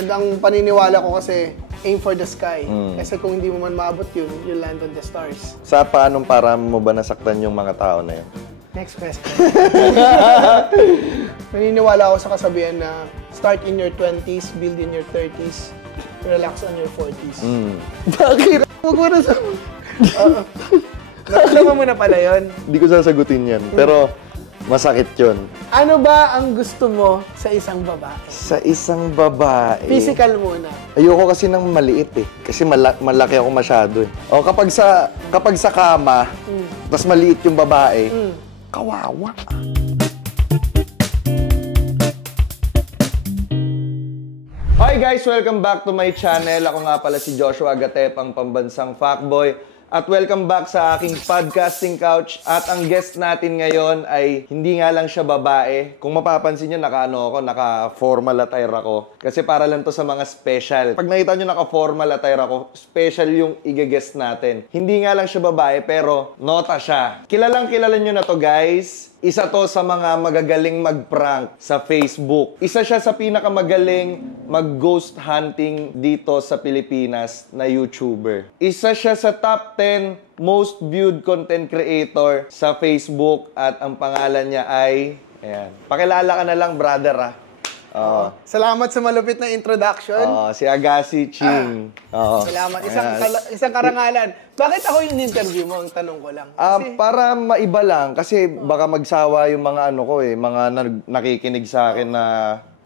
And ang paniniwala ko kasi, aim for the sky. Kasi kung hindi mo man maabot yun, you'll land on the stars. Sa paanong para mo ba nasaktan yung mga tao na yun? Next question. Naniniwala ako sa kasabihan na start in your 20s, build in your 30s, relax on your 40s. Bakit? Huwag mo na sa... Nakulama mo na pala yun. Hindi ko sasagutin yan. Pero masakit yun. Ano ba ang gusto mo sa isang babae? Sa isang babae... Physical muna. Ayoko kasi ng maliit eh. Kasi malaki ako masyado eh. O kapag sa kama, tas maliit yung babae, kawawa. Hi guys! Welcome back to my channel. Ako nga pala si Joshua Agatep, ang pambansang fuckboy. At welcome back sa aking podcasting couch. At ang guest natin ngayon ay hindi nga lang siya babae. Kung mapapansin nyo, naka-formal attire ako. Kasi para lang to sa mga special. Pag nakita nyo naka-formal attire ako, special yung i-guest natin. Hindi nga lang siya babae, pero nota siya. Kilala nyo na to guys. Isa to sa mga magagaling mag-prank sa Facebook. Isa siya sa pinakamagaling mag-ghost hunting dito sa Pilipinas na YouTuber. Isa siya sa top 10 most viewed content creator sa Facebook at ang pangalan niya ay... Ayan. Pakilala ka na lang, brother ah. Salamat sa malupit na introduction. Si Agassi Ching. Salamat. Isang karangalan. Bakit ako yung interview mo? Ang tanong ko lang. Para maiba lang. Kasi baka magsawa yung mga ano ko eh. Mga nakikinig sa akin na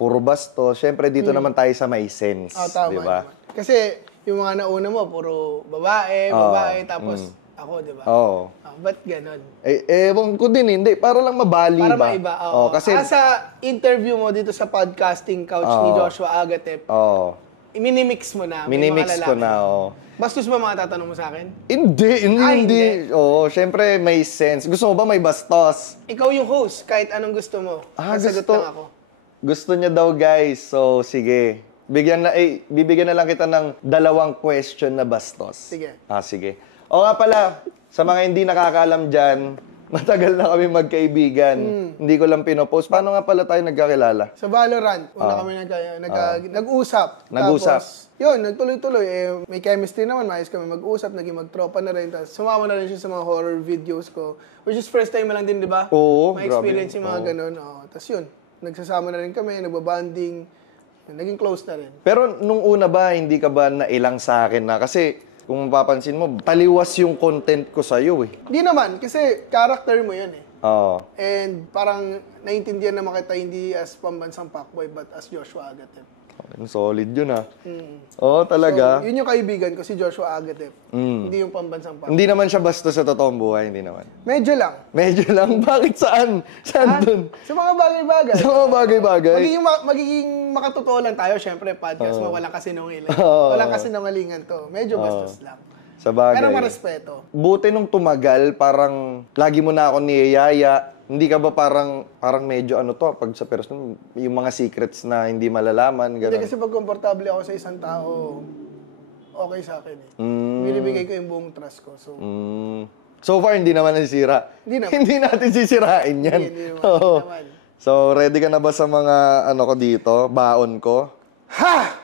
puro basto. Siyempre dito naman tayo sa may sense. Tama diba? naman. Kasi yung mga nauna mo, puro babae, tapos ako, di ba? Oo. Ba't ganon? Ewan ko din, hindi. Para lang mabali Para ba? maiba, oo. Kasi... sa interview mo dito sa podcasting couch ni Joshua Agatep, minimix mo na. Minimix ko na, Bastos ba mga tatanong mo sa akin? Hindi. Oo, syempre may sense. Gusto mo ba may bastos? Ikaw yung host, kahit anong gusto mo. Sasagot lang ako. Gusto niya daw, guys. So, sige. Bibigyan na lang kita ng 2 question na bastos. Sige. Sige. O nga pala, sa mga hindi nakakaalam dyan, matagal na kami magkaibigan. Hindi ko lang pinopost. Paano nga pala tayo nagkakilala? Sa Valorant, una kami nag-usap. Nag-usap. Tapos, yun, nagtuloy-tuloy. May chemistry naman, maayos kami mag-usap, naging magtropa na rin. Tapos sumama na rin siya sa mga horror videos ko. Which is first time lang din, di ba? Oo, may experience yung mga ganun. Tapos yun, nagsasama na rin kami, nagbabanding. Naging close na rin. Pero nung una ba, hindi ka ba nailang sa akin na? Kasi kung mapapansin mo, taliwas yung content ko sa'yo eh. Hindi naman, kasi character mo yun eh. Oo. And parang naiintindihan naman kita hindi as pambansang fuckboy but as Joshua Agatep. Solid yun ah. Oo, talaga. So, yun yung kaibigan ko, si Joshua Agatep. Hindi yung pambansang fuckboy. Hindi naman siya basta sa totoong buhay, hindi naman. Medyo lang. Medyo lang? Bakit saan? Saan dun? Sa mga bagay-bagay. Sa mga bagay-bagay? Magiging makatotoo lang tayo, syempre, podcast mo, walang kasinungalingan. Walang kasinungalingan to. Medyo bastos lang. Sa bagay. Pero marespeto. Buti nung tumagal, parang lagi mo na ako niyayaya. Hindi ka ba parang medyo ano to, pag sa person, yung mga secrets na hindi malalaman, gano'n? Hindi, kasi pag komportable ako sa isang tao, okay sa akin eh. Binibigay ko yung buong trust ko. So far, hindi naman nasisira. Hindi naman. Hindi natin sisirain yan. Hindi naman. So, ready ka na ba sa mga ano ko dito, baon ko? Ha!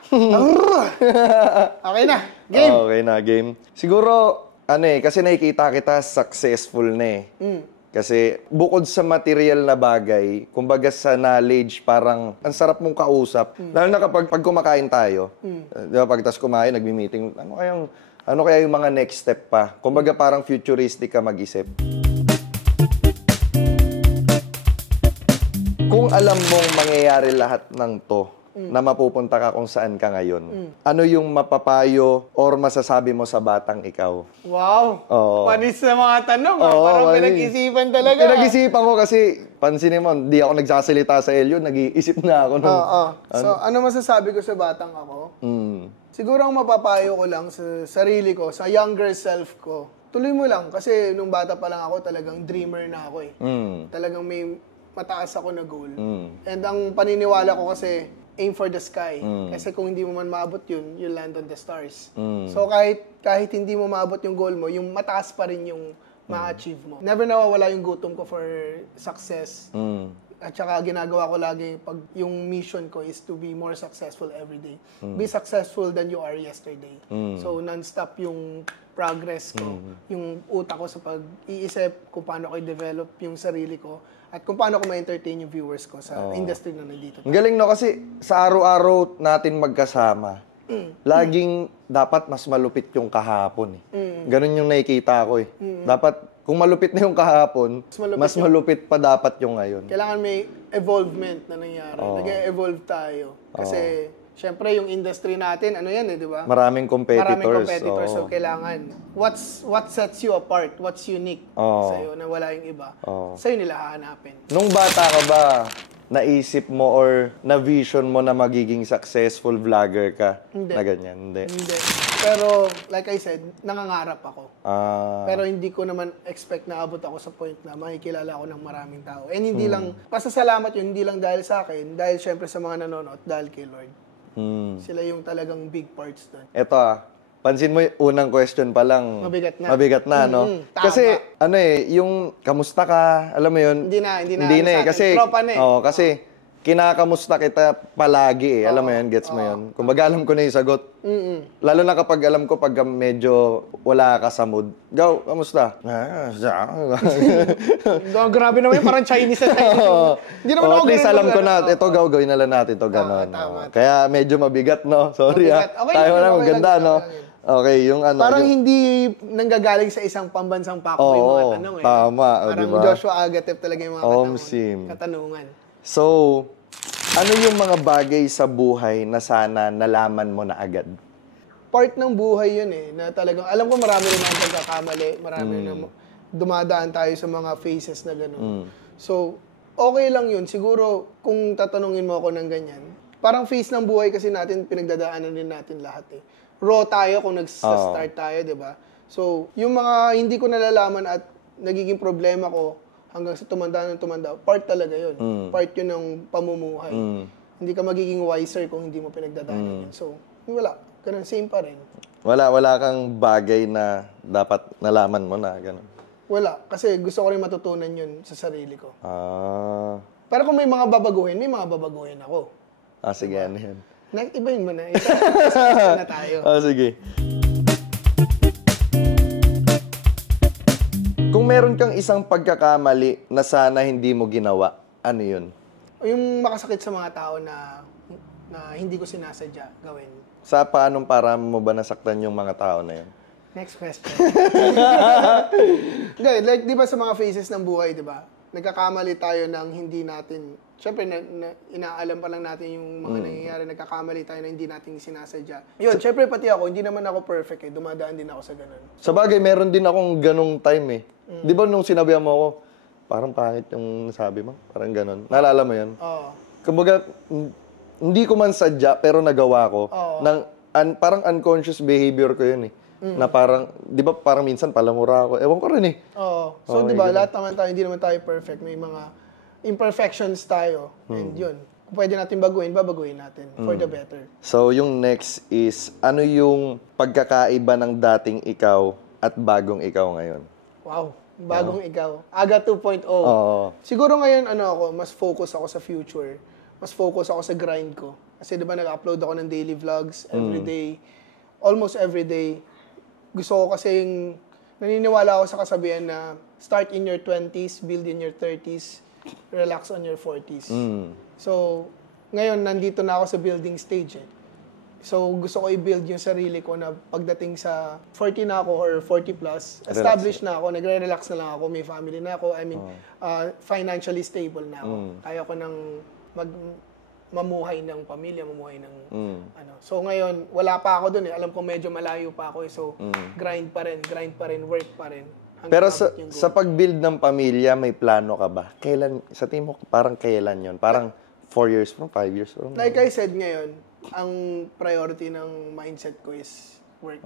Okay na. Game! Okay na, game. Siguro, kasi nakikita kita successful na eh. Kasi bukod sa material na bagay, kumbaga sa knowledge, parang ang sarap mong kausap. Lalo na kapag kumakain tayo, di ba, pag tas kumain, nagmi-meeting, ano kaya yung mga next step pa? Kumbaga parang futuristic ka mag-isip. Kung alam mong mangyayari lahat ng to, na mapupunta ka kung saan ka ngayon, ano yung mapapayo or masasabi mo sa batang ikaw? Wow! Oo. Panis na mga tanong. Parang pinag-isipan talaga. Pinag-isipan ko kasi, pansinin mo, di ako nagsasalita sa Elio, nag-iisip na ako. So, ano masasabi ko sa batang ako? Siguro ang mapapayo ko lang sa sarili ko, sa younger self ko, tuloy mo lang. Kasi nung bata pa lang ako, talagang dreamer na ako eh. Talagang may mataas ako na goal. And ang paniniwala ko kasi, aim for the sky. Kasi kung hindi mo man maabot yun, you'll land on the stars. So kahit hindi mo maabot yung goal mo, yung mataas pa rin yung ma-achieve mo. Never nawawala yung gutom ko for success. At saka ginagawa ko lagi, pag yung mission ko is to be more successful every day. Be successful than you are yesterday. So, non-stop yung progress ko, yung utak ko sa pag-iisip kung paano ko i-develop yung sarili ko at kung paano ko ma-entertain yung viewers ko sa industry na nandito. Ang galing, no? Kasi sa araw-araw natin magkasama, laging dapat mas malupit yung kahapon. Ganun yung nakikita ko. Dapat, kung malupit na yung kahapon, mas malupit pa dapat yung ngayon. Kailangan may evolvement na nangyari. Nag-evolve tayo. Kasi, syempre, yung industry natin, ano yan di ba? Maraming competitors. Maraming competitors. So, kailangan. What sets you apart? What's unique sa'yo na wala yung iba? Sa'yo nila hahanapin. Nung bata ka ba, naisip mo or na-vision mo na magiging successful vlogger ka? Hindi. Na ganyan? Hindi. Pero, like I said, nangangarap ako. Ah. Pero hindi ko naman expect na abot ako sa point na makikilala ako ng maraming tao. And hindi lang, pasasalamat yun, hindi lang dahil sa akin, dahil syempre sa mga nanonood, dahil kay Lord. Sila yung talagang big parts doon. Eto pansin mo yung unang question pa lang. Mabigat na, no? Kasi, yung kamusta ka, alam mo yun? Hindi na. Kasi, tropa na kasi, kinakamusta kita palagi Alam mo yun, gets mo yun. Kumbaga alam ko na yung sagot. Lalo na kapag alam ko pag medyo wala ka sa mood. Gaw, kamusta? Grabe naman yun, parang Chinese na Chinese. Hindi naman ako at least alam ko na, ito gawin na lang natin ito, gano'n. Kaya medyo mabigat, no? Sorry tayo na, maganda, no? Okay, yung ano. Parang hindi nanggagaling sa isang pambansang pakboy mga tanong Tama, parang diba? Joshua Agatep talaga yung mga katanungan. So, ano yung mga bagay sa buhay na sana nalaman mo na agad? Part ng buhay yun na talagang, alam ko marami rin ang pagkakamali, marami rin dumadaan tayo sa mga phases na gano'n. So, okay lang yun. Siguro, kung tatanungin mo ako ng ganyan, parang phase ng buhay kasi natin, pinagdadaanan din natin lahat Raw tayo kung nag-start tayo, di ba? So, yung mga hindi ko nalalaman at nagiging problema ko hanggang sa tumanda, part talaga yun. Part yun ng pamumuhay. Hindi ka magiging wiser kung hindi mo pinagdadaanan yun. So, wala. Ganun, same pa rin. Wala kang bagay na dapat nalaman mo na, ganun? Wala. Kasi gusto ko rin matutunan yun sa sarili ko. Pero kung may mga babaguhin, may mga babaguhin ako. Sige, ano yun? Ibahin mo na. Isa na tayo. Sige. Kung meron kang isang pagkakamali na sana hindi mo ginawa, ano yun? Yung makasakit sa mga tao na hindi ko sinasadya gawin. Sa paanong para mo ba nasaktan yung mga tao na yun? Next question. Like, di ba sa mga phases ng buhay, di ba? Nagkakamali tayo ng hindi natin, syempre, inaalam pa lang natin yung mga nangyayari, nagkakamali tayo na hindi natin sinasadya. Yun, syempre pati ako, hindi naman ako perfect dumadaan din ako sa ganun. Sa bagay, meron din akong ganung time Di ba nung sinabihan mo ako, parang pangit yung sabi mo? Parang ganun. Naalala mo yun? Oo. Kumbaga, hindi ko man sadya, pero nagawa ko. Parang unconscious behavior ko yun na parang, di ba parang minsan palamura ako. Ewan ko rin Oo. So, di ba, lahat naman tayo, hindi naman tayo perfect. May mga imperfections tayo. And yun, kung pwede natin baguhin, babaguhin natin for the better. So, yung next is, ano yung pagkakaiba ng dating ikaw at bagong ikaw ngayon? Wow. Bagong ikaw. Aga 2.0. Siguro ngayon, mas focus ako sa future. Mas focus ako sa grind ko. Kasi di ba nag-upload ako ng daily vlogs every day. Almost every day. Gusto ko kasing naniniwala ako sa kasabihan na start in your 20s, build in your 30s, relax on your 40s. So, ngayon, nandito na ako sa building stage So, gusto ko i-build yung sarili ko na pagdating sa 40 na ako or 40 plus, established na ako, nagre-relax na lang ako, may family na ako, financially stable na ako. Kaya ko nang mamuhay ng pamilya, mamuhay ng So ngayon, wala pa ako dun Alam ko medyo malayo pa ako So grind pa rin, work pa rin. Pero sa pag-build ng pamilya, may plano ka ba? Kailan, sa tingin mo, parang kailan yun? Parang 4 years from, 5 years from? Like I said ngayon, ang priority ng mindset ko is work.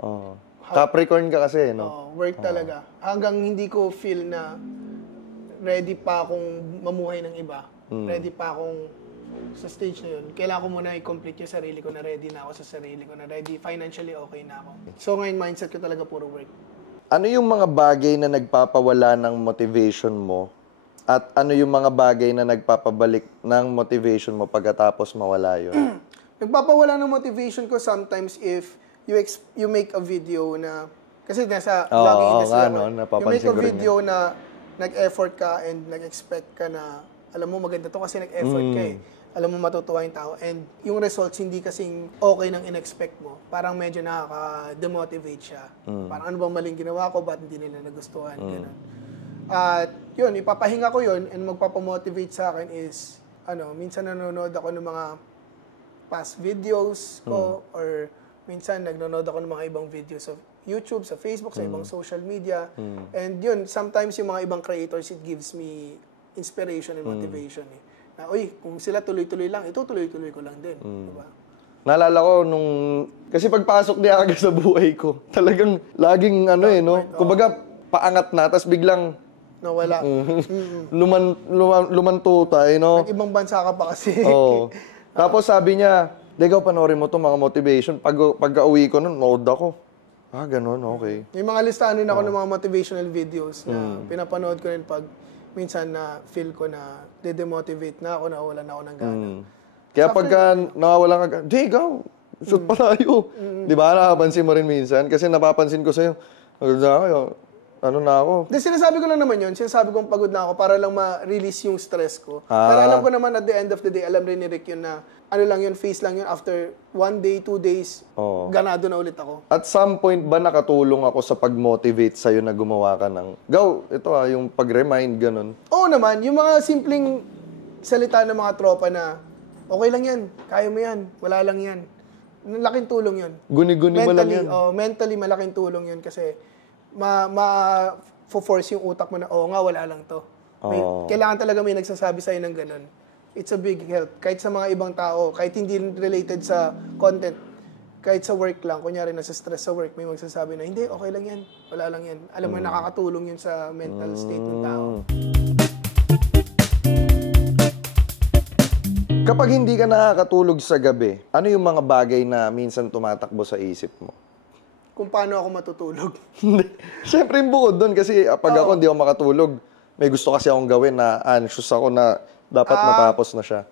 Capricorn ka kasi, no? Work talaga. Hanggang hindi ko feel na ready pa akong mamuhay ng iba. Ready pa akong sa stage na yun, kailangan ko muna i-complete yung sarili ko na ready na ako sa sarili ko, na ready, financially okay na ako. So ngayon, mindset ko talaga puro work. Ano yung mga bagay na nagpapawala ng motivation mo at ano yung mga bagay na nagpapabalik ng motivation mo pagkatapos mawala yun? Nagpapawala ng motivation ko sometimes if you make a video na, kasi nasa vlogging industry ako. You make a video na nag-effort ka and nag-expect ka na, alam mo maganda to kasi nag-effort ka eh. Alam mo matutuwa yung tao. And yung results hindi kasing okay nang in-expect mo. Parang medyo nakaka-demotivate siya. Parang ano bang maling ginawa ko, ba't hindi nila nagustuhan, gano'n. At yun, ipapahinga ko yun and magpapamotivate sa akin is, minsan nanonood ako ng mga past videos ko or minsan nagnonood ako ng mga ibang videos sa YouTube, sa Facebook, sa ibang social media. And yun, sometimes yung mga ibang creators, it gives me inspiration and motivation eh. Na, kung sila tuloy-tuloy lang, ito tuloy-tuloy ko lang din. Diba? Naalala ko kasi pagpasok ni Aga sa buhay ko, talagang laging kumbaga paangat na, tapos biglang nawala. Lumanto tayo, Nag-ibang bansa ka pa kasi. Oo. Tapos sabi niya, Degaw, panoorin mo to mga motivation. Pagka-uwi ko nun, nood ako. Ganun, okay. May mga listahan din ako ng mga motivational videos na pinapanood ko rin pag minsan na feel ko na de-demotivate na ako, nawawalan ako ng gana. Kaya pagka nawawalan ka, Degaw, shoot pa tayo. Di ba? Nakapansin mo rin minsan. Kasi napapansin ko sa'yo, na ako. Sinasabi ko lang naman yun. Sinasabi kong pagod na ako para lang ma-release yung stress ko. Pero alam ko naman at the end of the day, alam rin ni Rick yun na face lang yun. After 1 day, 2 days, ganado na ulit ako. At some point ba nakatulong ako sa pag-motivate sa'yo na gumawa ka ng, Gaw, ito yung pag-remind, ganun? Oo naman. Yung mga simpleng salita ng mga tropa na, okay lang yan, kaya mo yan, wala lang yan. Laking tulong yun. Guni-guni mo lang yan. Mentally, malaking tulong yun kasi ma-force yung utak mo na, nga, wala lang to. Kailangan talaga may nagsasabi sa'yo ng ganun. It's a big help. Kahit sa mga ibang tao, kahit hindi related sa content, kahit sa work lang, kunyari nasa stress sa work, may magsasabi na, hindi, okay lang yan, wala lang yan. Alam mo, nakakatulong yun sa mental state ng tao. Kapag hindi ka nakakatulog sa gabi, ano yung mga bagay na minsan tumatakbo sa isip mo? Kung paano ako matutulog. Siyempre yung bukod doon kasi pag ako hindi ako makatulog, may gusto kasi akong gawin na anxious ako na dapat matapos na siya.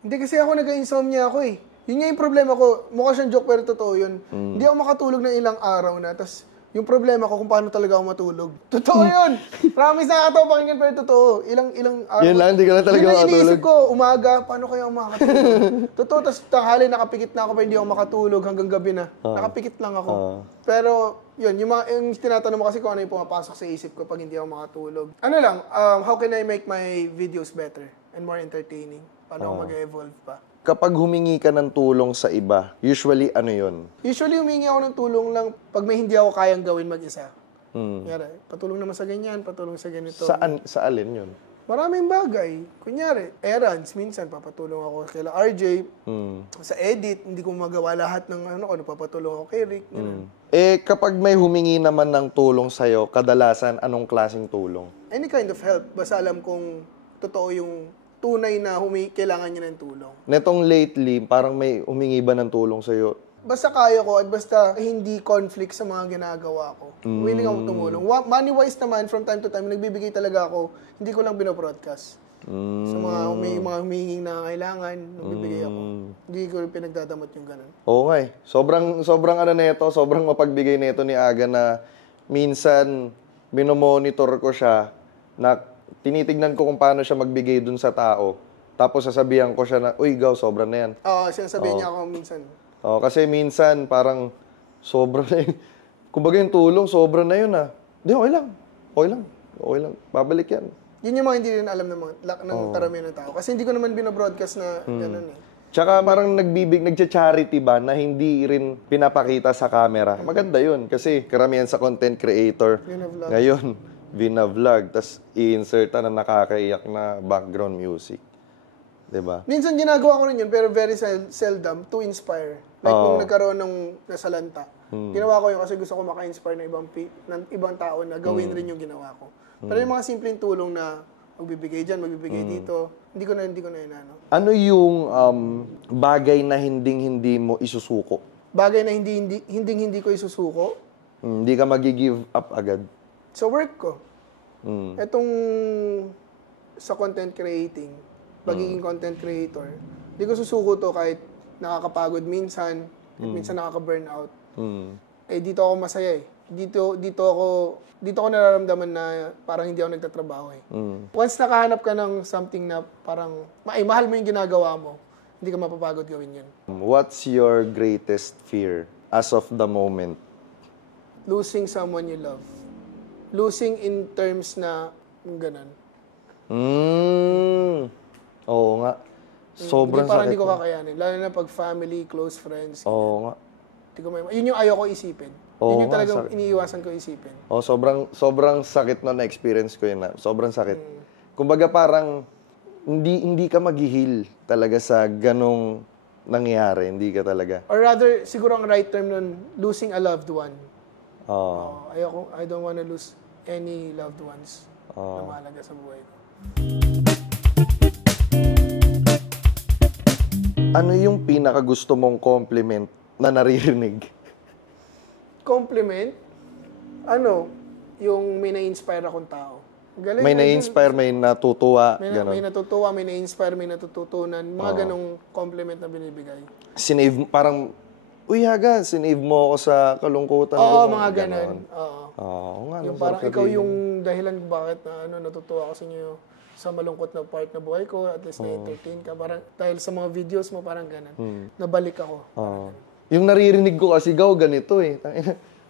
Hindi kasi ako nag-insomnia ako eh. Yun nga yung problema ko. Mukha siyang joke pero totoo yun. Hindi ako makatulog ng ilang araw na. Tapos yung problema ko kung paano talaga ako matulog. Totoo yun! Promise, nakakatawa pakinggan pero totoo. Ilang araw. Yun lang, hindi ka na talaga makatulog. makatulog. Yun iniisip ko, umaga, paano kaya ako makatulog? Totoo, tapos tanghali nakapikit na ako pa hindi ako makatulog hanggang gabi na. Nakapikit lang ako. Pero yun, yung tinatanong mo kasi kung ano yung pumapasok sa isip ko pag hindi ako makatulog. Ano lang, how can I make my videos better and more entertaining? Paano ako mag-evolve pa? Kapag humingi ka ng tulong sa iba, usually ano yun? Usually humingi ako ng tulong lang pag may hindi ako kayang gawin mag-isa. Kunyari, patulong naman sa ganyan, patulong sa ganito. Sa alin yun? Maraming bagay. Kunyari, errands, minsan papatulong ako kay RJ. Sa edit, hindi ko magawa lahat ng papatulong ako kay Rick. Kapag may humingi naman ng tulong sa'yo, kadalasan anong klaseng tulong? Any kind of help. Basta alam kong totoo yung tunay na kailangan niya ng tulong. Netong lately, parang may humingi ba ng tulong sa'yo? Basta kaya ko at basta hindi conflict sa mga ginagawa ko. Willing ako tumulong. Money-wise naman, from time to time, nagbibigay talaga ako. Hindi ko lang binobroadcast. Sa may mga humihinging na kailangan, nagbibigay ako. Hindi ko rin pinagdadamot yung ganun. Oo nga eh. Sobrang sobrang mapagbigay nito ni Aga na minsan minomonitor ko siya na tinitignan ko kung paano siya magbigay dun sa tao. Tapos sasabihan ko siya na, uy, Gaw, sobra na yan. Sinasabihan niya ako minsan. Kasi minsan parang sobra na yun. Kumbaga yung tulong, sobra na yun Hindi, okay lang. Babalik yan. Yun yung mga hindi rin alam ng karamihan ng tao. Kasi hindi ko naman binobroadcast na ganun eh. Tsaka parang nagcha-charity ba na hindi rin pinapakita sa camera. Maganda yun kasi karamihan sa content creator. Ngayon, vlog, tas i-insert na nakakaiyak na background music. Diba? Minsan ginagawa ko rin yun, pero very seldom to inspire. Like nung nagkaroon ng nasalanta. Ginawa ko yun kasi gusto ko maka-inspire ng ibang tao na gawin rin yung ginawa ko. Pero yung mga simpleng tulong na magbibigay dyan, magbibigay dito, hindi ko na yun. Ano yung bagay na hindi mo isusuko? Bagay na hindi ko isusuko? Hindi ka magi-give up agad. Sa work ko. Etong sa content creating, pagiging content creator, di ko susuko to kahit nakakapagod minsan, minsan nakaka-burnout. Eh, dito ako masaya eh. Dito ako nararamdaman na parang hindi ako nagtatrabaho eh. Once nakahanap ka ng something na parang mahal mo yung ginagawa mo, hindi ka mapapagod gawin yun. What's your greatest fear as of the moment? Losing someone you love. Losing in terms na ganun. Oo nga. Sobrang Parang sakit. hindi ko kakayanin. Lalo na pag family, close friends. Oo nga. Yun yung ayaw ko isipin. Oo Yun yung nga, talagang iniiwasan ko isipin. Oh, sobrang sakit na experience ko yun. Sobrang sakit. Kumbaga parang hindi ka mag-heal talaga sa ganong nangyari. Hindi ka talaga. Or rather, siguro ang right term nun, losing a loved one. I don't wanna lose any loved ones na mahalaga sa buhay ko. Ano yung pinakagusto mong compliment na naririnig? Compliment? Yung may na-inspire akong tao. Galing May na-inspire, may natutuwa, may gano'n. natutuwa, may na-inspire, may natututunan. Mga ganong compliment na binibigay. Sinave, parang, uy haga, sinave mo ako sa kalungkutan. Oo, mo, mga ganon. Oo. Oo nga. Yung parang ikaw yung dahilan bakit natutuwa ako sa inyo sa malungkot na part na buhay ko, at least na-entertain ka. Parang dahil sa mga videos mo, parang ganon. Nabalik ako. Yung naririnig ko kasi, gaw, ganito eh.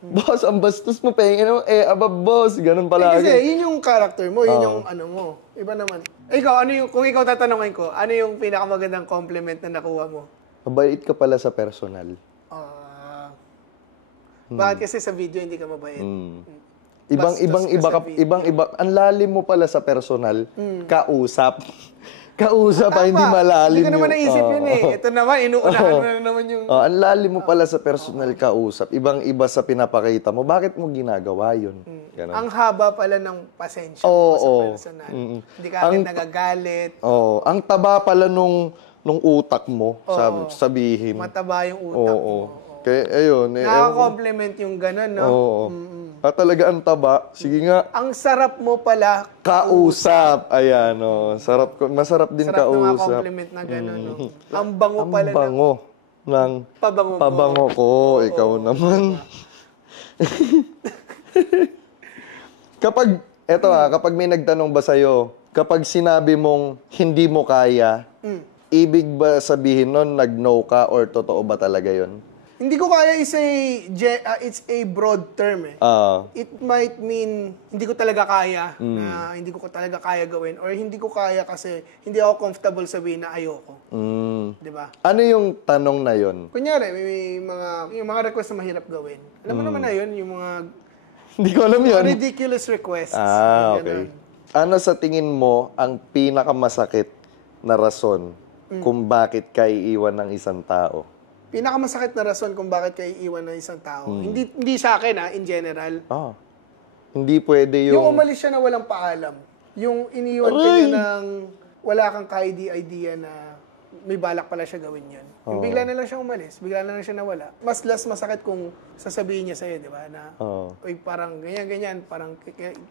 Boss, ang bastos mo, pahingin mo, abab boss, ganun palagi. Kasi yun yung character mo, yun yung mo. Iba naman. Ikaw, kung ikaw tatanungin ko, ano yung pinakamagandang compliment na nakuha mo? Mabait ka pala sa personal. Bakit kasi sa video hindi ka mabait? Ibang-iba, ang lalim mo pala sa personal, kausap. Kausap, hindi malalim. Hindi ko naman naisip yun eh. Ito naman, inuunahan mo na naman yung... ang lalim mo pala sa personal kausap. Ibang-iba sa pinapakita mo. Bakit mo ginagawa yun? Ganun. Ang haba pala ng pasensya mo sa personal. Hindi ka agad nagagalit. Ang taba pala nung utak mo, sabihin. Mataba yung utak mo. Kaya, ayun. Nakaka-compliment yung gano'n, no? Oo. Talaga ang taba. Sige nga. Ang sarap mo pala Kausap. Ayan, sarap ko. Masarap din sarap kausap. Sarap na compliment na gano'n, no? Ang bango pala. Ang bango. Ng pabango ko. Ikaw naman. Kapag may nagtanong ba sa'yo, kapag sinabi mong hindi mo kaya, ibig ba sabihin nun nag-no ka or totoo ba talaga yun? Hindi ko kaya it's a broad term eh. It might mean hindi ko talaga kaya, na hindi ko talaga kaya gawin, or hindi ko kaya kasi hindi ako comfortable sabihin na ayoko. 'Di ba? Ano yung tanong na yun? Kunyari, may mga request na mahirap gawin. Alam mo naman na yun, yung mga Hindi ko alam yun. ridiculous requests. Okay. Ano sa tingin mo ang pinakamasakit na rason kung bakit ka iiwan ng isang tao? Pinakamasakit na rason kung bakit kayo iiwan ng isang tao. Hindi sa akin in general. Hindi pwede yung... Yung umalis siya na walang paalam. Yung iniwan ka niya ng wala kang idea na may balak pala siya gawin yan. Yung bigla na lang siya umalis, bigla na lang siya nawala. Mas less masakit kung sasabihin niya sa'yo, di ba? Na, uy, parang ganyan, parang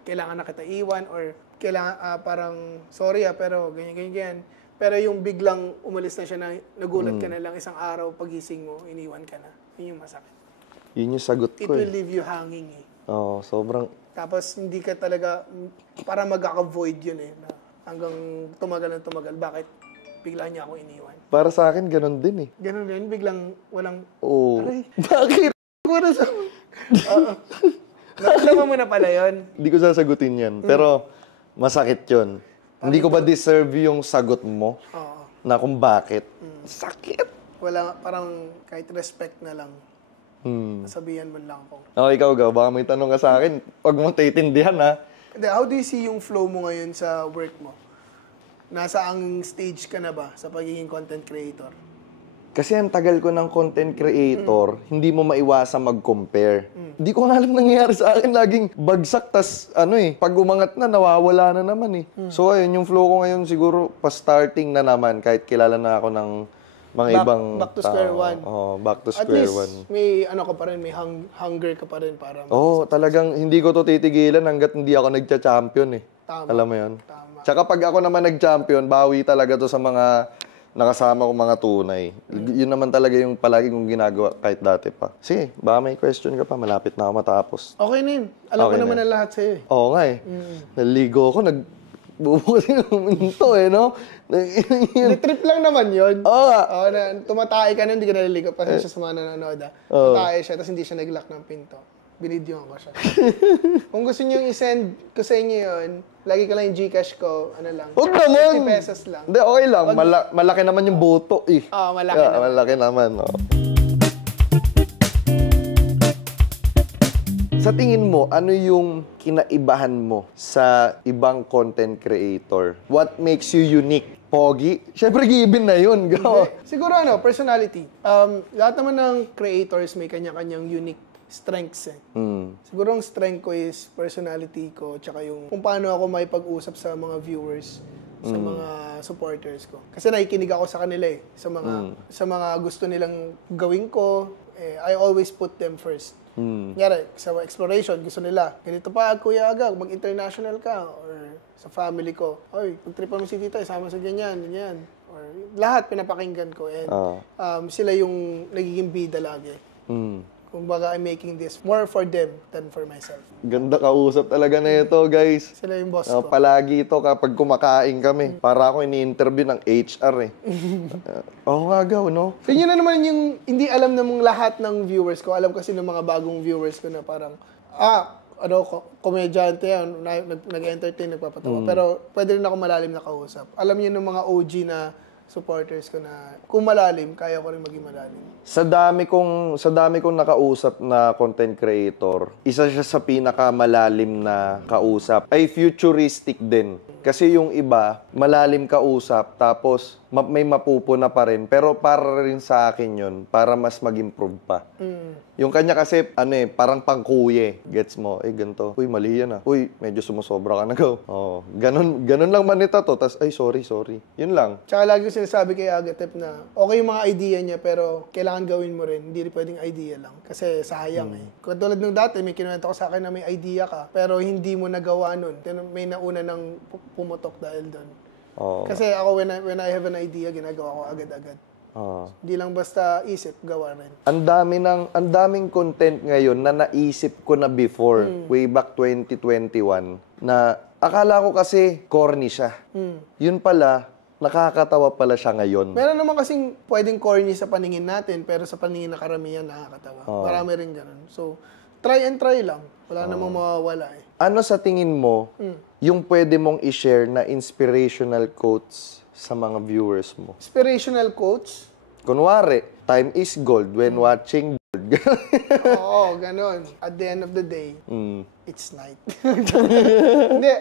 kailangan na kita iwan, or kailangan, parang, sorry pero ganyan. Pero yung biglang umalis na siya na nagulat ka na lang isang araw, pagising mo, iniwan ka na. Yun yung masakit. Yun yung sagot ko. It will leave you hanging eh. Sobrang... Tapos hindi ka talaga, para mag-avoid yun eh. Na hanggang tumagal. Bakit bigla niya ako iniwan? Para sa akin, ganun din eh. Ganun din, biglang walang... Aray. Bakit? Nakalama mo na pala yun. Hindi ko sasagutin yan. Pero masakit yun. Hindi ko ba deserve yung sagot mo? Na kung bakit? Sakit. Wala, parang kahit respect na lang. Sabihan mo lang ako. Ikaw, baka may tanong ka sa akin. Huwag mo titindihan, ha? How do you see yung flow mo ngayon sa work mo? Nasa ang stage ka na ba sa pagiging content creator? Kasi ang tagal ko ng content creator, hindi mo maiwasang mag-compare. Hindi ko alam nangyayari sa akin. Laging bagsak, tas pag umangat na, nawawala na naman eh. So ayun, yung flow ko ngayon siguro pa-starting na naman, kahit kilala na ako ng back to square one. Back to At square least, one. may ano ka pa rin, may hunger ka pa rin para Talagang hindi ko to titigilan hanggat hindi ako nagcha-champion eh. Tama. Alam mo yun? Tama. Tsaka pag ako naman nag-champion, bawi talaga to sa mga nakasama ko mga tunay. Yun naman talaga yung palagi kong ginagawa kahit dati pa. Sige, baka may question ka pa, malapit na ako matapos. Okay na yun. Alam ko naman ang lahat sa'yo eh. Oo nga eh. Naligo ako, nagbubukas yung minto eh, no? Trip lang naman yun. Oo nga. Tumatay ka na, hindi ka naliligo. Pasensya sa mga nanonood Tumatay siya, tapos hindi siya nag-lock ng pinto. Binidyoan ko siya. Kung gusto niyo i-send ko sa inyo yun, lagi ka lang yung Gcash ko, ano lang. Huwag naman! 50 pesos lang. Hindi, okay lang. Malaki naman yung boto eh. Malaki naman. Malaki naman, Sa tingin mo, ano yung kinaibahan mo sa ibang content creator? What makes you unique? Pogi? Siyempre, given na yun. Siguro personality. Lahat naman ng creators may kanya-kanyang unique strengths eh. Siguro ang strength ko is personality ko, tsaka yung kung paano ako may pag-usap sa mga viewers, sa mga supporters ko. Kasi nakikinig ako sa kanila eh, sa mga gusto nilang gawin ko. I always put them first. Ngayari, sa exploration, gusto nila, ganito pa, Kuya Agag, mag-international ka, or sa family ko, oy, pag-tripan mo si tita, isama sa ganyan. Or lahat pinapakinggan ko, and sila yung nagiging bida lagi. Kumbaga, I'm making this more for them than for myself. Ganda kausap talaga na ito, guys. Sila yung boss ko. Palagi ito kapag kumakain kami. Para ako ini-interview ng HR eh. Oo nga, Gaw, no? Yun na naman yung hindi alam namang lahat ng viewers ko. Alam kasi ng mga bagong viewers ko na parang, komedyante yan, nag-entertain, nagpapatawa. Pero pwede rin ako malalim na kausap. Alam niyo ng mga OG na supporters ko na kung malalim, kaya ko rin maging malalim. Sa dami kong nakausap na content creator, isa siya sa pinakamalalim na kausap ay futuristic din. Kasi yung iba, malalim kausap, tapos may mapupuna pa rin. Pero para rin sa akin yun, para mas mag-improve pa. Yung kanya kasi, parang pangkuye. Gets mo? Ganito. Uy, mali yan ah. Uy, medyo sumusobra ka na, Gaw. Ganun lang manita to. Tas, sorry. Yun lang. Tsaka lagi ko sinasabi kay Agatep na okay yung mga idea niya, pero kailangan gawin mo rin. Hindi rin pwedeng idea lang. Kasi sayang eh. Katulad nung dati, may kinuwento ko sa akin na may idea ka, pero hindi mo nagawa nun. May nauna ng pumutok dahil doon. Kasi ako, when I have an idea, ginagawa ko agad-agad. Hindi lang basta isip, gawa rin. Ang daming content ngayon na naisip ko na before, way back 2021, na akala ko kasi corny siya. Yun pala, nakakatawa pala siya ngayon. Meron naman kasing pwedeng corny sa paningin natin, pero sa paningin na karamihan nakakatawa. Marami rin ganun. So, try and try lang. Wala namang mawawala eh. Ano sa tingin mo yung pwede mong i-share na inspirational quotes sa mga viewers mo? Inspirational quotes? Kunwari, time is gold when watching gold. Oo, ganun. At the end of the day, it's night. Hindi,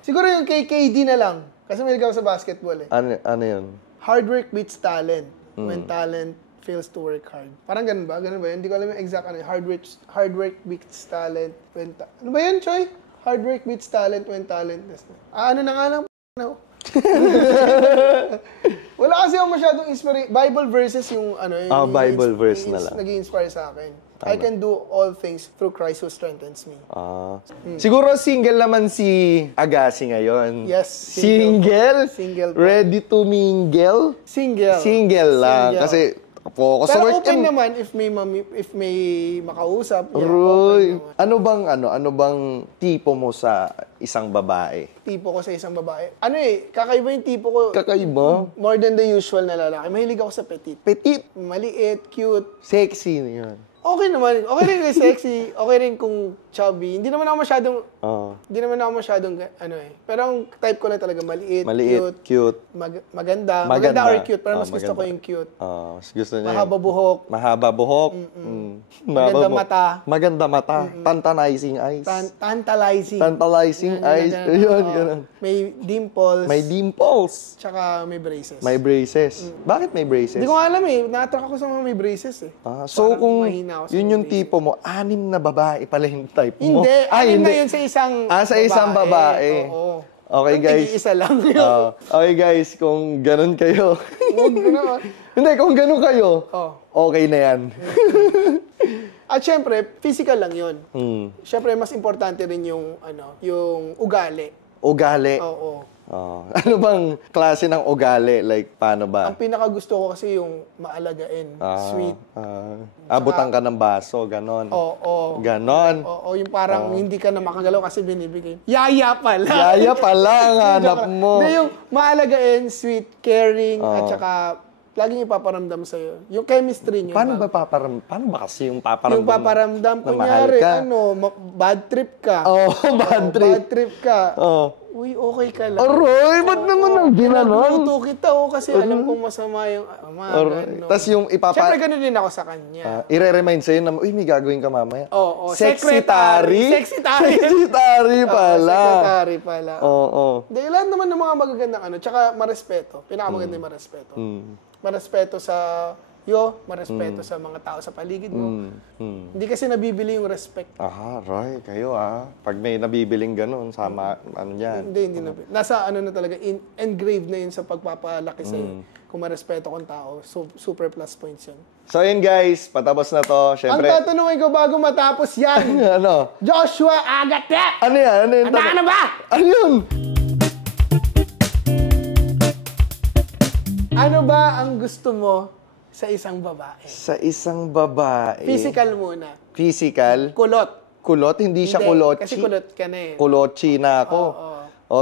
siguro yung kay KD na lang. Kasi may ligaw sa basketball eh. Ano yun? Hard work beats talent. When talent fails to work hard. Parang ganun ba? Ganun ba yun? Hindi ko alam yung exact ano. Hard work beats talent when ano ba yun, Choy? Hard work beats talent when talent is ano na nga lang no? Wala kasi ako masyadong Bible verses yung Bible verse na lang. Nag-i-inspire sa akin. I can do all things through Christ who strengthens me. Siguro single naman si Agassi ngayon. Yes. Single? Single. Ready to mingle? Single. Single lang. Kasi focus sa pero work. open naman if may makausap. Roy, ano bang tipo mo sa isang babae? Tipo ko sa isang babae. Kakaiba yung tipo ko. Kakaiba? More than the usual na lalaki. Mahilig ako sa petite. Petite? Maliit, cute. Sexy na yun. Okay naman. Okay rin kung sexy. Okay rin kung chubby. Hindi naman ako masyadong, Pero ang type ko na talaga, maliit, cute. Maganda. Maganda or cute. Pero mas gusto ko yung cute. Gusto niya Mahaba buhok. Maganda mata. Tantalizing eyes. Tantalizing eyes. Yun, ganun. May dimples. Tsaka may braces. Bakit may braces? Hindi ko alam eh. Na-attract ako sa mga may braces eh. So kung yun yung tipo mo, 6 na babae pala yung type mo. Hindi. 6 na yun sa isang sa isang babae. Oo. Okay, guys. Isa lang. Okay, guys, kung ganun kayo. Huwag ko naman. Hindi, kung ganun kayo, Oh. okay na yan. At syempre, physical lang yun. Hmm. Syempre, mas importante rin yung, yung ugali. Ugali. Oo. Ano bang klase ng ugali? Like, paano ba? Ang pinakagusto ko kasi yung maalagain, sweet. Abutan ka ng baso, ganon. Oo. Ganon. Oo, yung parang hindi ka na makagalaw kasi binibigay. Yaya pala. Yaya pala ang hanap mo. Hindi, yung maalagain, sweet, caring, at saka laging ipaparamdam sa'yo. Yung chemistry niyo. Paano ba kasi yung paparamdam? Yung paparamdam, na mahal kunyari, ka? bad trip ka. Bad trip. Bad trip ka. Uy, okay ka lang. Aroy, ba't naman ang ginanon? Nagluto kita, kasi alam kong masama yung Tapos yung Siyempre, ganun din ako sa kanya. i-remind sa'yo na, uy, may gagawin ka mamaya. Oo. Sexitary? Sexitary. Sexitary pala. Secretary pala. Oo. Hindi, lahat naman ng mga magagandang tsaka marespeto. Pinakamaganda yung marespeto. Marespeto sa marespeto sa mga tao sa paligid mo. Hindi kasi nabibili yung respect. Aha, Roy, kayo Pag may nabibiling ganun, sama, ano yan. Hindi nabibili. Nasa na talaga, engraved na yun sa pagpapalaki sa'yo. Kung marespeto kong tao, super plus points yun. So yun guys, patapos na to. Syempre, Ang tatanungin ko bago matapos yan, ano? Joshua Agate! Ano yan? Ano yun? Ano ba? Ano yun? Ano ba ang gusto mo sa isang babae? Sa isang babae. Physical muna. Physical? Kulot. Kulot? Hindi siya kulotchi. Kasi kulot ka na eh. Kulotchi na ako.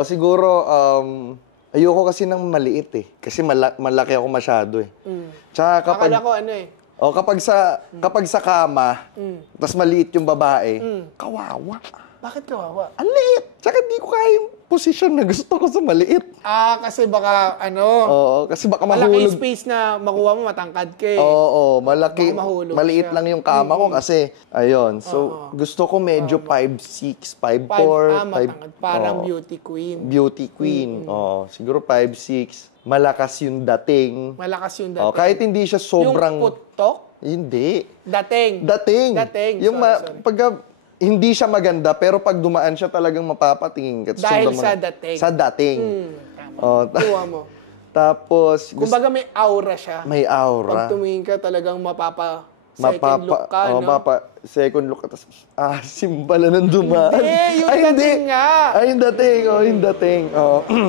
Siguro, ayoko kasi ng maliit Kasi malaki ako masyado Tsaka kapag... Akala ko kapag sa kama, tas maliit yung babae, kawawa. Bakit kawawa? Ang liit! Tsaka di ko kaya yung posisyon na gusto ko sa maliit. Kasi baka Oo, kasi baka malaki mahulog. space na makuha mo, matangkad ka Oo, malaki. Baka mahulog Maliit siya. lang yung kama ko kasi, ayun. So, gusto ko medyo 5'6", 5'4". Matangkad. Parang beauty queen. Beauty queen. Siguro 5'6". Malakas yung dating. Malakas yung dating. Kahit hindi siya sobrang... Yung putok? Hindi. Dating. Dating. Yung sorry. pagka hindi siya maganda, pero pag dumaan siya talagang mapapatingin ka. Dahil sa dating. Sa dating. Kuha mo. Tapos, Kumbaga may aura siya. may aura. Pag tumingin ka talagang second look ka, no? Second look ka. Tapos, simbala nang dumaan. Hindi, yung dating nga. Yung dating. Yung dating.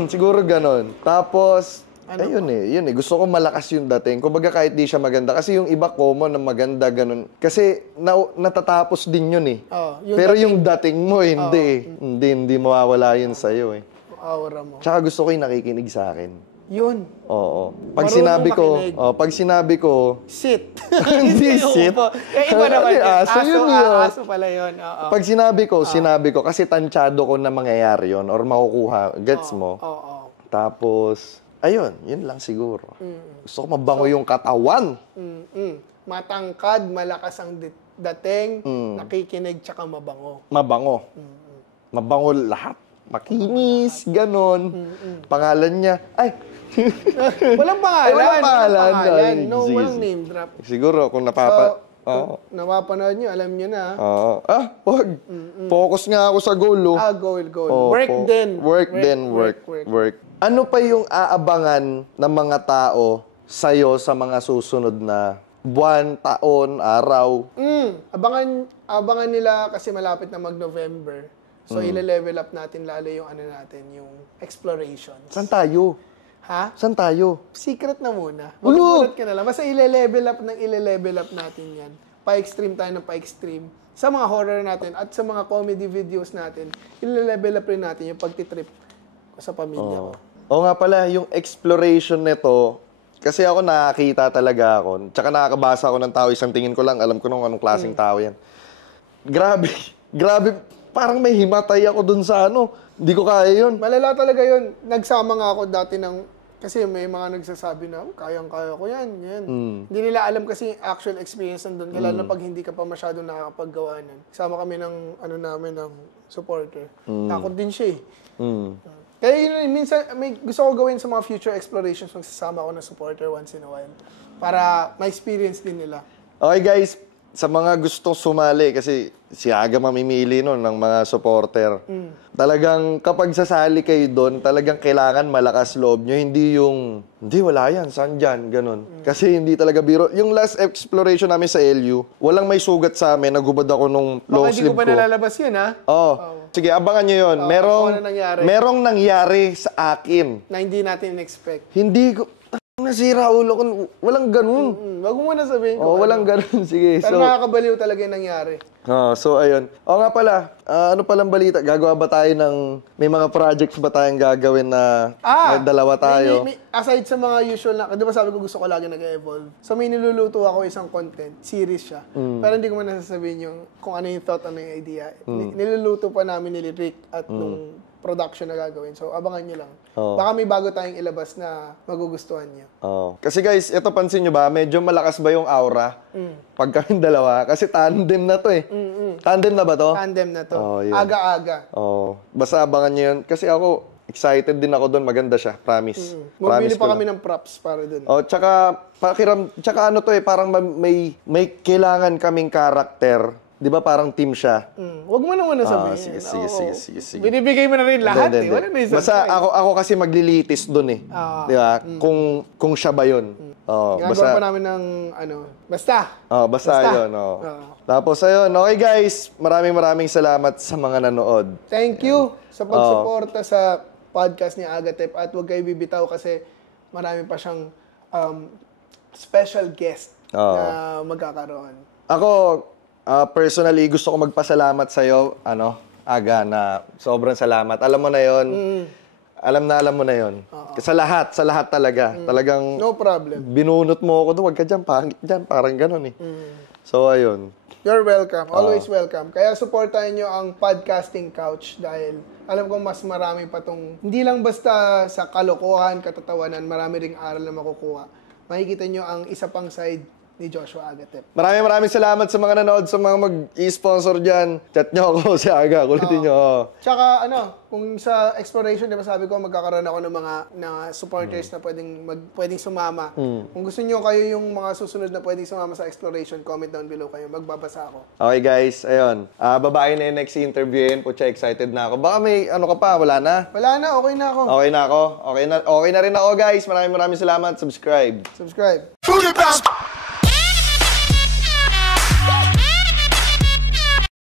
Siguro ganon. Tapos, yun Gusto ko malakas yung dating. Kumbaga kahit di siya maganda. Kasi yung iba common na maganda, ganun. Kasi natatapos din yun Pero yung dating mo, hindi. Hindi mawawala yun sa'yo Aura mo. Tsaka gusto ko yung nakikinig sa akin. Yun. Oo. Pag Marunong sinabi ko, Sit. Hindi sit. Iba naman yun. Aso yun yun. Aso pala yun. Pag sinabi ko, kasi tansyado ko na mangyayari yun or makukuha, gets mo? Oo. Tapos, ayun, yun lang siguro. Gusto ko mabango yung katawan. Matangkad, malakas ang dating, nakikinig, tsaka mabango. Mabango. Mabango lahat. Makinis, ganon. Pangalan niya, Walang pangalan. Walang pangalan. Walang name drop. Siguro kung Napapanood nyo, alam nyo na. Wag. Focus nga ako sa goal, Goal. Work din. Work. Ano pa yung aabangan ng mga tao sa'yo sa mga susunod na buwan, taon, araw? Abangan nila kasi malapit na mag-November. So, ile-level up natin lalo yung yung explorations. Saan tayo? Ha? Saan tayo? Secret na muna. Ulo! Magugulat ka na lang. Basta ile-level up natin yan. Pa-extreme tayo ng pa-extreme. Sa mga horror natin at sa mga comedy videos natin, ile-level up rin natin yung pagtitrip ko sa pamilya ko. Oo nga pala, yung exploration nito, kasi ako nakakita talaga ako. Tsaka nakakabasa ako ng tao, isang tingin ko lang, alam ko nung anong klaseng tao yan. Grabe. Parang may himatay ako dun sa Hindi ko kaya yun. Malala talaga yun. Nagsama nga ako dati kasi may mga nagsasabi na, kayang-kaya ko yan. Hindi nila alam kasi yung actual experience nandun. Lalo na pag hindi ka pa masyadong nakakapaggawa nun. Kasama kami ng, ng supporter. Takot din siya Kaya yun, minsan, gusto ko gawin sa mga future explorations, magsasama ako ng supporter once in a while. Para ma-experience din nila. Okay guys, sa mga gustong sumali, kasi si Aga mamimili nun ng mga supporter. Talagang kapag sasali kayo doon, talagang kailangan malakas loob nyo. Hindi yung, hindi, wala yan, saan dyan, ganun. Kasi hindi talaga biro. Yung last exploration namin sa LU, walang may sugat sa amin, nagubad ako nung long Baka di sleeve ko pa ko. nalalabas yun, ha? Oo. Sige, abangan nyo yun. ano nangyari? Merong nangyari sa akin. Na hindi natin in-expect. Hindi ko, nasira ulo ko. Walang ganun. Wag mo muna sabihin Oh, ko. walang ganun. Sige. Pero nakakabaliw talaga yung nangyari. So ayun. O nga pala, ano palang balita? Gagawa ba tayo ng, may mga projects ba tayong gagawin na may dalawa tayo? Aside sa mga usual na, di ba sabi ko gusto ko lagi nag-evolve. So may niluluto ako isang content, series siya. Pero hindi ko man nasasabihin yung kung ano yung thought, ano yung idea. Niluluto pa namin ni Rick at nung production na gagawin. So abangan nyo lang. Baka may bago tayong ilabas na magugustuhan nyo. Kasi guys, ito pansin nyo ba, medyo malakas ba yung aura pag kaming dalawa? Kasi tandem na to eh. Tandem na ba to? Tandem na to. Yun. Aga-aga. Basta abangan nyo yun. Kasi ako, excited din ako doon. Maganda siya. Promise. Mabili Promise pa ko kami lang. ng props para dun. Tsaka ano to eh, parang may kailangan kaming karakter. Di ba parang team siya? Huwag mo naman nasabihin. Sige. Binibigay mo na rin lahat Hindi. eh. Wala na yung Basta ako kasi maglilitis doon eh. Di ba? Kung siya ba yun. Gagawa pa namin ng basta. Basta yun. Tapos ayun, okay guys, maraming salamat sa mga nanood. Thank you sa pagsuporta sa podcast ni Agatep at huwag kayo bibitaw kasi marami pa siyang special guest na magkakaroon. Ako, personally, gusto ko magpasalamat sa'yo, Aga, na sobrang salamat. Alam mo na yon. Alam mo na yon. Sa lahat talaga. Talagang No problem. binunot mo ako doon, wag ka dyan, pangit dyan, parang ganun eh. So, ayun. You're welcome. Always welcome. Kaya supportahan nyo ang Podcasting Couch dahil alam kong mas marami pa tong, hindi lang basta sa kalokohan, katatawanan, marami ring aral na makukuha. Makikita nyo ang isa pang side ni Joshua Agatep. Maraming salamat sa mga nanood, sa mga mag-i-sponsor dyan. Chat nyo ako si Aga, kulitin nyo. Tsaka kung sa exploration, di ba sabi ko, magkakaroon ako ng mga supporters na pwedeng sumama. Kung gusto nyo kayo yung mga susunod na pwedeng sumama sa exploration, comment down below kayo. Magbabasa ako. Okay guys, ayun. Babae na yung next interviewin. Pucha, excited na ako. Baka may ka pa, wala na? Wala na, okay na ako. Okay na ako. Okay na rin ako guys. Maraming salamat. Subscribe. Subscribe.